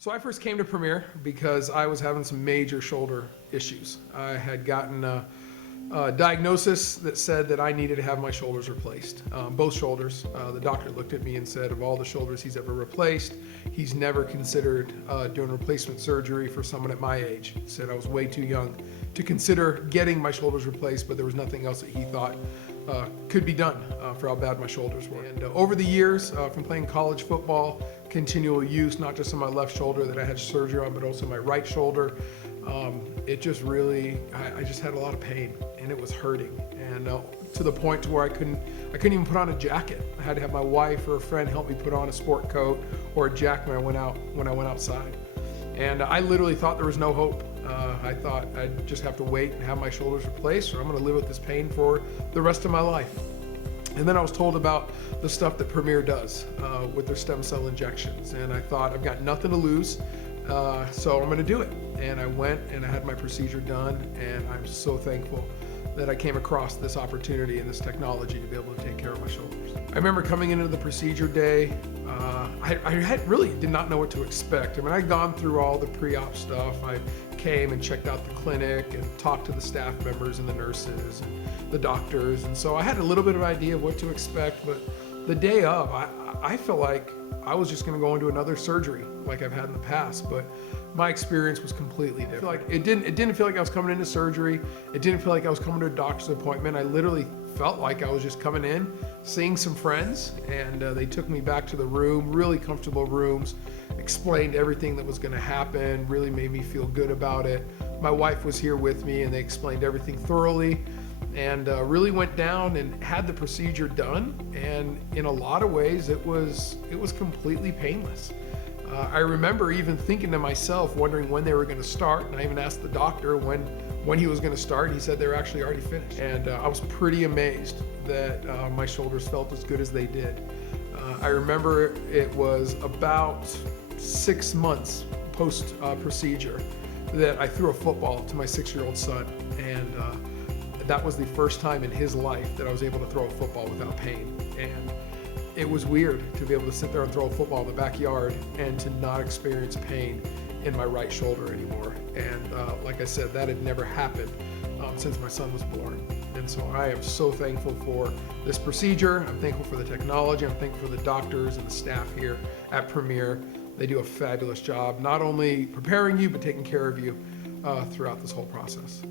So I first came to Premier because I was having some major shoulder issues. I had gotten a diagnosis that said that I needed to have my shoulders replaced, both shoulders. The doctor looked at me and said of all the shoulders he's ever replaced, he's never considered doing replacement surgery for someone at my age. He said I was way too young to consider getting my shoulders replaced, but there was nothing else that he thought could be done for how bad my shoulders were. And over the years, from playing college football, continual use, not just on my left shoulder that I had surgery on, but also my right shoulder, it just really, I just had a lot of pain and it was hurting. And to the point to where I couldn't even put on a jacket. I had to have my wife or a friend help me put on a sport coat or a jacket when I went outside. And I literally thought there was no hope. I thought I'd just have to wait and have my shoulders replaced, or I'm gonna live with this pain for the rest of my life. And then I was told about the stuff that Premier does with their stem cell injections. And I thought, I've got nothing to lose, so I'm gonna do it. And I went and I had my procedure done, and I'm so thankful that I came across this opportunity and this technology to be able to take care of my shoulders. I remember coming into the procedure day, I really did not know what to expect. I mean, I'd gone through all the pre-op stuff. I came and checked out the clinic and talked to the staff members and the nurses and the doctors. And so I had a little bit of idea of what to expect, but the day of, I felt like I was just gonna go into another surgery like I've had in the past, but my experience was completely different. Like it didn't feel like I was coming into surgery. It didn't feel like I was coming to a doctor's appointment. I literally felt like I was just coming in, seeing some friends, and they took me back to the room, really comfortable rooms, explained everything that was gonna happen, really made me feel good about it. My wife was here with me and they explained everything thoroughly, and really went down and had the procedure done. And in a lot of ways, it was completely painless. I remember even thinking to myself, wondering when they were going to start, and I even asked the doctor when he was going to start. He said they were actually already finished, and I was pretty amazed that my shoulders felt as good as they did. I remember it was about 6 months post procedure that I threw a football to my 6-year-old son, and that was the first time in his life that I was able to throw a football without pain. And it was weird to be able to sit there and throw a football in the backyard and to not experience pain in my right shoulder anymore. And like I said, that had never happened since my son was born. And so I am so thankful for this procedure. I'm thankful for the technology. I'm thankful for the doctors and the staff here at Premier. They do a fabulous job, not only preparing you, but taking care of you throughout this whole process.